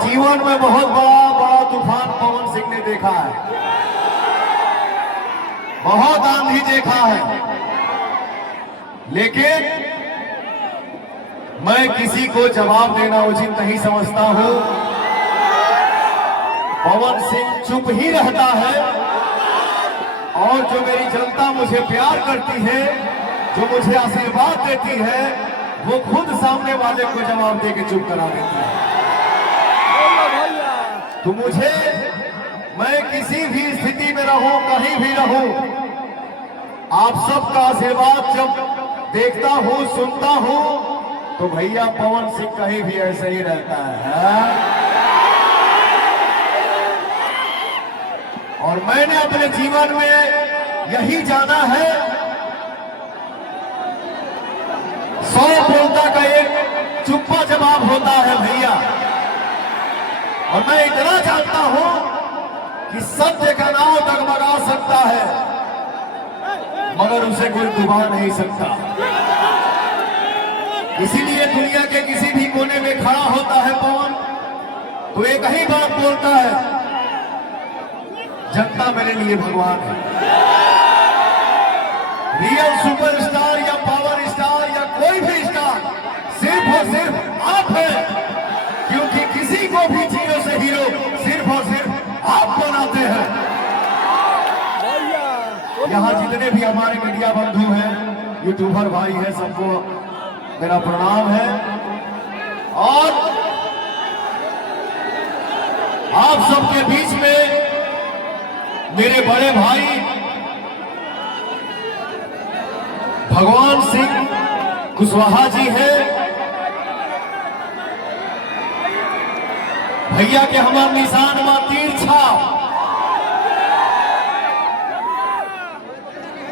जीवन में बहुत बड़ा बड़ा तूफान पवन सिंह ने देखा है, बहुत आंधी देखा है, लेकिन मैं किसी को जवाब देना उचित नहीं समझता हूं। पवन सिंह चुप ही रहता है और जो मेरी जनता मुझे प्यार करती है, जो मुझे आशीर्वाद देती है, वो खुद सामने वाले को जवाब दे के चुप करा देती है। तो मुझे, मैं किसी भी स्थिति में रहूं, कहीं भी रहूं, आप सबका आशीर्वाद जब देखता हूं, सुनता हूं, तो भैया पवन सिंह कहीं भी ऐसे ही रहता है। और मैंने अपने जीवन में यही जाना है, 100 बोलता का एक चुप्पा जवाब होता है भैया। और मैं इतना जानता हूं कि सत्य का नाव डगमगा सकता है, मगर उसे कोई डुबा नहीं सकता। इसीलिए दुनिया के किसी भी कोने में खड़ा होता है पवन, तो एक ही बात बोलता है, जनता मेरे लिए भगवान है। रियल सुपरस्टार या पावर स्टार या कोई भी स्टार सिर्फ और सिर्फ आप हैं, क्योंकि किसी को भी जीरो से हीरो सिर्फ और सिर्फ आप बनाते हैं। यहाँ जितने भी हमारे मीडिया बंधु हैं, यूट्यूबर भाई हैं, सबको मेरा प्रणाम है। और आप सबके बीच में मेरे बड़े भाई भगवान सिंह कुशवाहा जी हैं। भैया के हमार निशान में तीर छाप,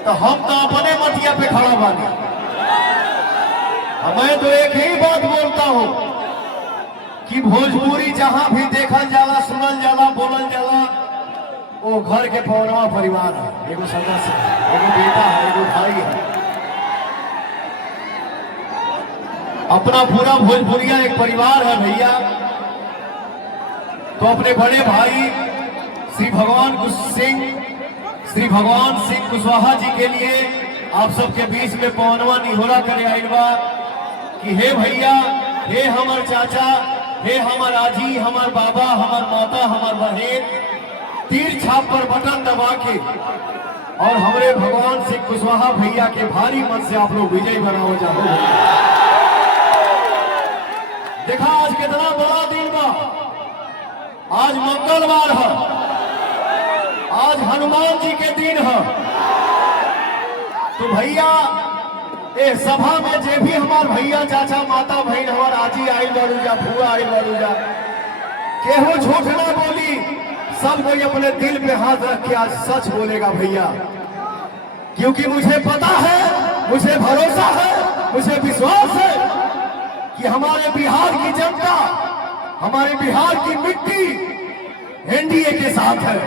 तो हम तो अपने मटिया पे खड़ा बानी। मैं तो एक ही बात बोलता हूं कि भोजपुरी जहां भी देखल जाला, सुनल जाला, बोलल जाला, वो घर के पौरवा परिवार है, एगो सदस्य है, एगो बेटा है, एगो भाई है। अपना पूरा भोजपुरिया एक परिवार है भैया। तो अपने बड़े भाई श्री भगवान सिंह कुशवाहा जी के लिए आप सबके बीच में पवनवा निहोरा करे आइल बा कि हे भैया, हे हमार चाचा, हे हमार आजी, हमार बाबा, हमार माता, हमार बहन, तीर छाप पर बटन दबा के और हमारे भगवान सिंह कुशवाहा भैया के भारी मन से आप लोग विजयी बनाओ जाओ। देखा आज कितना बड़ा दिन बा, आज मंगलवार है, आज हनुमान जी के दिन है। तो भैया ए सभा में जे भी हमार भैया, चाचा, माता, बहन, हमार आजी आई बारूजा, फुआ आई बारूजा, केहू झूठ ना बोली, सब कोई अपने दिल पे हाथ रख के आज सच बोलेगा भैया। क्योंकि मुझे पता है, मुझे भरोसा है, मुझे विश्वास है कि हमारे बिहार की जनता, हमारे बिहार की मिट्टी एनडीए के साथ है।